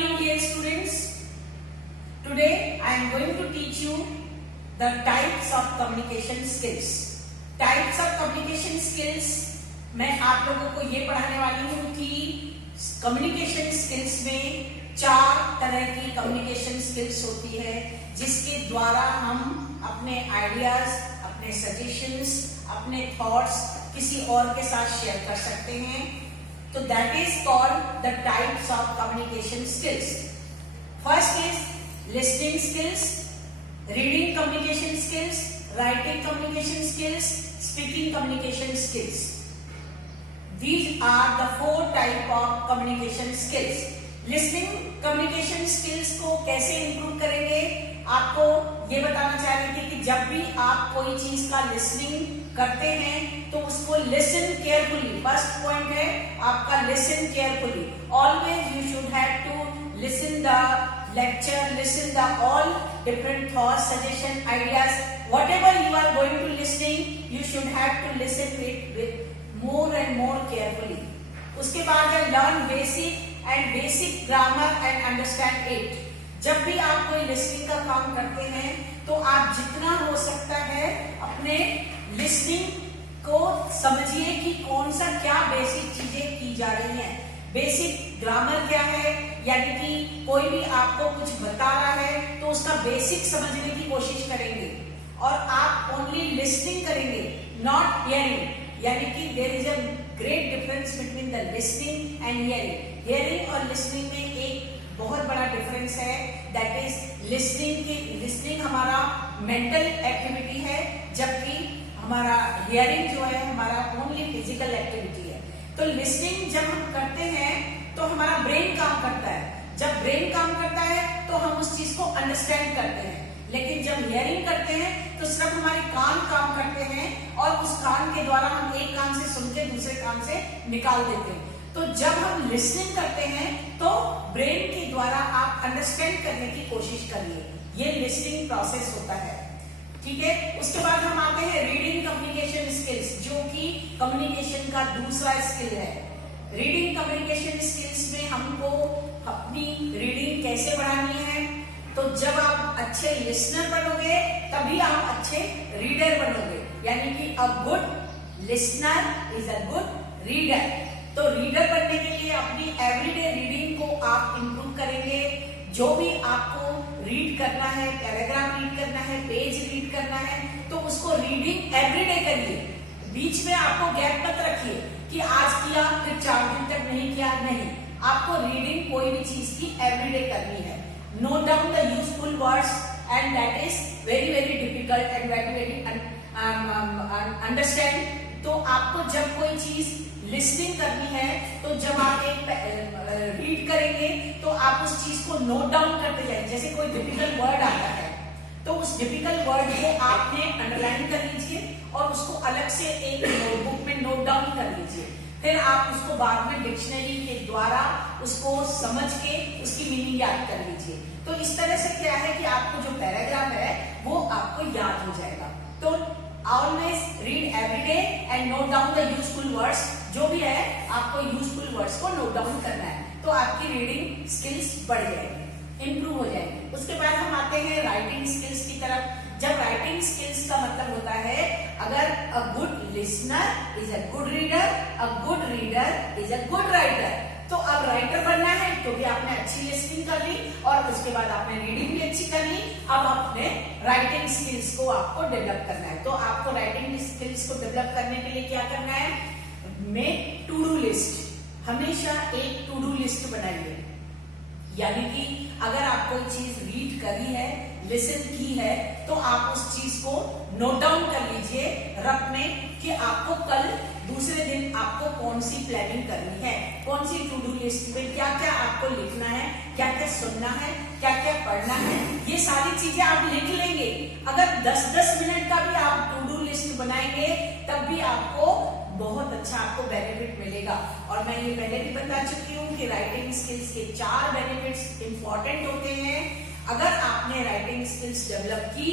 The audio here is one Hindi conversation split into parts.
morning, dear students. Today I am going to teach you the types of communication skills. Types of communication skills मैं आप लोगों को ये पढ़ाने वाली हूँ कि कम्युनिकेशन स्किल्स में 4 तरह की कम्युनिकेशन स्किल्स होती है जिसके द्वारा हम अपने आइडियाज, अपने सजेशंस, अपने थॉट्स किसी और के साथ शेयर कर सकते हैं. तो that is called the types of communication skills. First is listening skills, reading communication skills, writing communication skills, speaking communication skills. These are the 4 type of communication skills. Listening communication skills को कैसे improve करेंगे, आपको ये बताना चाह रही थी कि जब भी आप कोई चीज का लिसनिंग करते हैं तो उसको लिसन केयरफुली. फर्स्ट पॉइंट है आपका listen carefully. Always you should have to listen the lecture, listen the all different thoughts, suggestion, ideas, whatever you are going to listening you should have to listen it with more and more carefully. उसके बाद है learn basic grammar and understand it. जब भी आप कोई लिसनिंग का काम करते हैं तो आप जितना हो सकता है अपने लिसनिंग को समझिए कि कौन सा क्या बेसिक चीजें की जा रही हैं. बेसिक ग्रामर क्या है, यानी कि कोई भी आपको कुछ बता रहा है तो उसका बेसिक समझने की कोशिश करेंगे और आप ओनली लिसनिंग करेंगे, नॉट हियरिंग. यानी कि there is a great difference between the listening and hearing. Hearing और लिसनिंग में एक बहुत बड़ा डिफरेंस है. दैट इज लिसनिंग हमारा मेंटल एक्टिविटी है, जबकि हमारा हियरिंग जो है हमारा ओनली फिजिकल एक्टिविटी है. तो लिसनिंग जब हम करते हैं तो हमारा ब्रेन काम करता है. जब ब्रेन काम करता है तो हम उस चीज को अंडरस्टैंड करते हैं. लेकिन जब हियरिंग करते हैं तो सिर्फ हमारे कान काम करते हैं और उस कान के द्वारा हम एक कान से सुन के दूसरे कान से निकाल देते हैं. तो जब हम लिसनिंग करते हैं तो ब्रेन के द्वारा आप अंडरस्टैंड करने की कोशिश करिए. ये लिसनिंग प्रोसेस होता है. ठीक है. उसके बाद हम आते हैं रीडिंग कम्युनिकेशन स्किल्स, जो कि कम्युनिकेशन का दूसरा स्किल है. रीडिंग कम्युनिकेशन स्किल्स में हमको अपनी रीडिंग कैसे बढ़ानी है, तो जब आप अच्छे लिसनर बनोगे तभी आप अच्छे रीडर बनोगे. यानी कि a good listener is a good reader. तो रीडर बनने के लिए अपनी एवरीडे रीडिंग को आप इंप्रूव करेंगे. जो भी आपको रीड करना है, पैराग्राफ रीड करना है, पेज रीड करना है, तो उसको रीडिंग एवरीडे करिए. बीच में आपको गैप मत रखिए कि आज किया फिर 4 दिन तक नहीं किया. नहीं, आपको रीडिंग कोई भी चीज की एवरीडे करनी है. Note down the useful words and that is very very difficult and very understand. तो आपको जब कोई चीज लिसनिंग करनी है तो जब आप एक रीड करेंगे तो आप उस चीज को नोट डाउन करते जाए. जैसे कोई डिफिकल्ट वर्ड आता है तो उस डिफिकल्ट वर्ड को आपने अंडरलाइन कर लीजिए और उसको अलग से एक नोटबुक में नोट डाउन कर लीजिए. फिर आप उसको बाद में डिक्शनरी के द्वारा उसको समझ के उसकी मीनिंग याद कर लीजिए. तो इस तरह से क्या है कि आपको जो पैराग्राफ है वो आपको याद हो जाएगा. तो always read everyday and note down the useful words. जो भी है आपको यूजफुल वर्ड्स को नोट डाउन करना है तो आपकी रीडिंग स्किल्स बढ़ जाएगी, इंप्रूव हो जाएगी. उसके बाद हम आते हैं राइटिंग स्किल्स की तरफ. जब राइटिंग स्किल्स का मतलब होता है अगर a good listener is a good reader, a good reader is a good writer. तो अब राइटर बनना है तो भी आपने अच्छी लिसनिंग कर ली और उसके बाद आपने रीडिंग भी अच्छी कर ली. अब अपने राइटिंग स्किल्स को आपको डेवलप करना है. तो आपको राइटिंग स्किल्स को डेवलप करने के लिए क्या करना है, मेक टू डू लिस्ट. हमेशा एक टू डू लिस्ट बनाइए. यानी कि अगर आप कोई चीज रीड करी है, लिसन की है, तो आप उस चीज को नोट डाउन कर लीजिए रफ में कि आपको कल दूसरे दिन आपको कौन सी प्लानिंग करनी है, कौन सी टू डू लिस्ट में क्या क्या आपको लिखना है, क्या क्या सुनना है, क्या क्या पढ़ना है. ये सारी चीजें आप लिख लेंगे. अगर 10-10 मिनट का भी आप टू डू लिस्ट बनाएंगे तब भी आपको बहुत अच्छा आपको बेनिफिट मिलेगा. और मैं ये पहले भी बता चुकी हूँ कि राइटिंग स्किल्स के 4 बेनिफिट्स इंपॉर्टेंट होते हैं. अगर आपने राइटिंग स्किल्स डेवलप की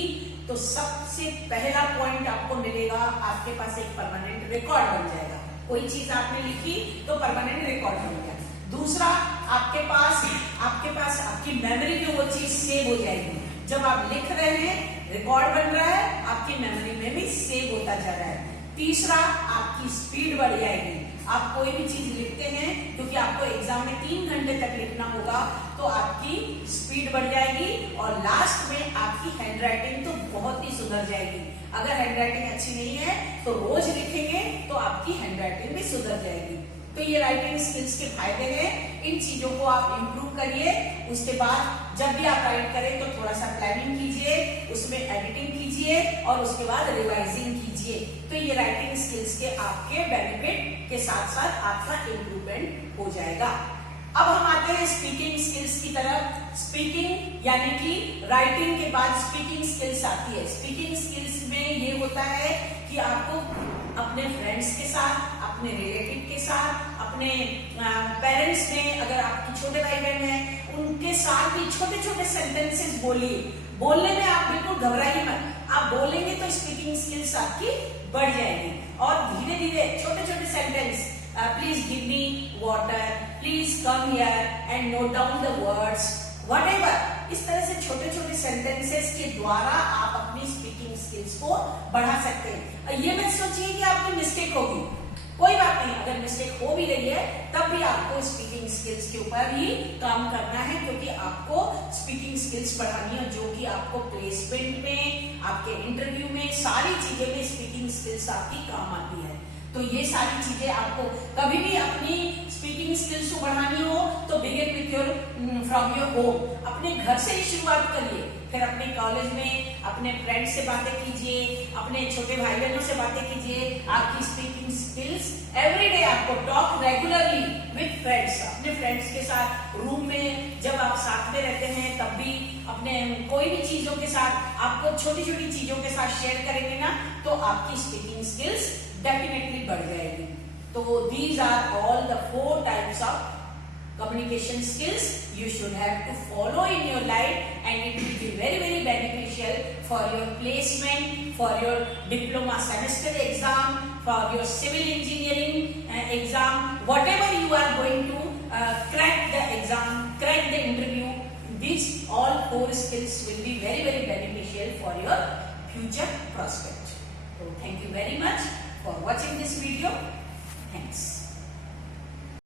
तो सबसे पहला पॉइंट आपको मिलेगा, आपके पास एक परमानेंट रिकॉर्ड बन जाएगा. कोई चीज आपने लिखी तो परमानेंट रिकॉर्ड बन गया. दूसरा, आपके पास आपकी मेमोरी में वो चीज सेव हो जाएगी। जब आप लिख रहे हैं, रिकॉर्ड बन रहा है, आपकी मेमोरी में भी सेव होता जा रहा है। तीसरा, आपकी स्पीड बढ़ जाएगी। आप कोई भी चीज लिखते हैं, क्योंकि आपको एग्जाम में 3 घंटे तक लिखना होगा, तो आपकी स्पीड बढ़ जाएगी। और लास्ट में आपकी हैंडराइटिंग तो बहुत ही सुधर जाएगी। अगर हैंडराइटिंग अच्छी नहीं है तो रोज लिखेंगे तो आपकी हैंडराइटिंग भी सुधर जाएगी। तो ये राइटिंग स्किल्स के फायदे हैं। इन चीजों को आप इम्प्रूव करिए। उसके बाद जब भी आप राइट करें तो थोड़ा सा प्लानिंग कीजिए, उसमें एडिटिंग कीजिए और उसके बाद रिवाइजिंग कीजिए। तो ये राइटिंग स्किल्स के आपके बेनिफिट के साथ साथ आपका इम्प्रूवमेंट हो जाएगा। अब हम आते हैं स्पीकिंग स्किल्स की तरफ। स्पीकिंग यानी कि राइटिंग के बाद स्पीकिंग स्किल्स आती है। स्पीकिंग स्किल्स में ये होता है कि आपको अपने फ्रेंड्स के साथ, अपने रिलेटिव के साथ, अपने पेरेंट्स में, अगर आपके छोटे भाई बहन हैं उनके साथ भी छोटे छोटे सेंटेंसेस बोलिए। बोलने में आप बिल्कुल घबराइए मत। आप बोलेंगे तो स्पीकिंग स्किल्स आपकी बढ़ जाएगी। और धीरे धीरे छोटे छोटे sentence, please give me water, please come here and note down the words, whatever. इस तरह से छोटे छोटे सेंटेंसेस के द्वारा आप अपनी स्पीकिंग स्किल्स को बढ़ा सकते हैं। ये मत सोचिए कि आपकी मिस्टेक होगी, कोई बात नहीं। अगर मिस्टेक हो भी रही है तब भी आपको स्पीकिंग स्किल्स के ऊपर ही काम करना है, क्योंकि आपको स्पीकिंग स्किल्स बढ़ानी है, जो कि आपको प्लेसमेंट में, आपके इंटरव्यू में, सारी चीजें में स्पीकिंग स्किल्स आपकी काम आती है। तो ये सारी चीजें आपको कभी भी अपनी स्पीकिंग स्किल्स को बढ़ानी हो तो begin with your from your home. अपने घर से ही शुरुआत करिए, फिर अपने कॉलेज में अपने फ्रेंड्स से बातें कीजिए, अपने छोटे भाई बहनों से बातें कीजिए। आपकी स्पीकिंग स्किल्स एवरीडे आपको टॉक रेगुलरली विथ फ्रेंड्स, अपने फ्रेंड्स के साथ रूम में जब आप साथ में रहते हैं तब भी अपने कोई भी चीजों के साथ आपको छोटी छोटी चीजों के साथ शेयर करेंगे ना, तो आपकी स्पीकिंग स्किल्स डेफिनेटली बढ़ जाएगी। तो these are all the 4 types of communication skills you should have to follow in your life, and it will be very very beneficial for your placement, for your diploma semester exam, for your civil engineering exam, whatever you are going to crack the exam, crack the interview. These all 4 skills will be very very beneficial for your future prospect. So thank you very much for watching this video. Thanks.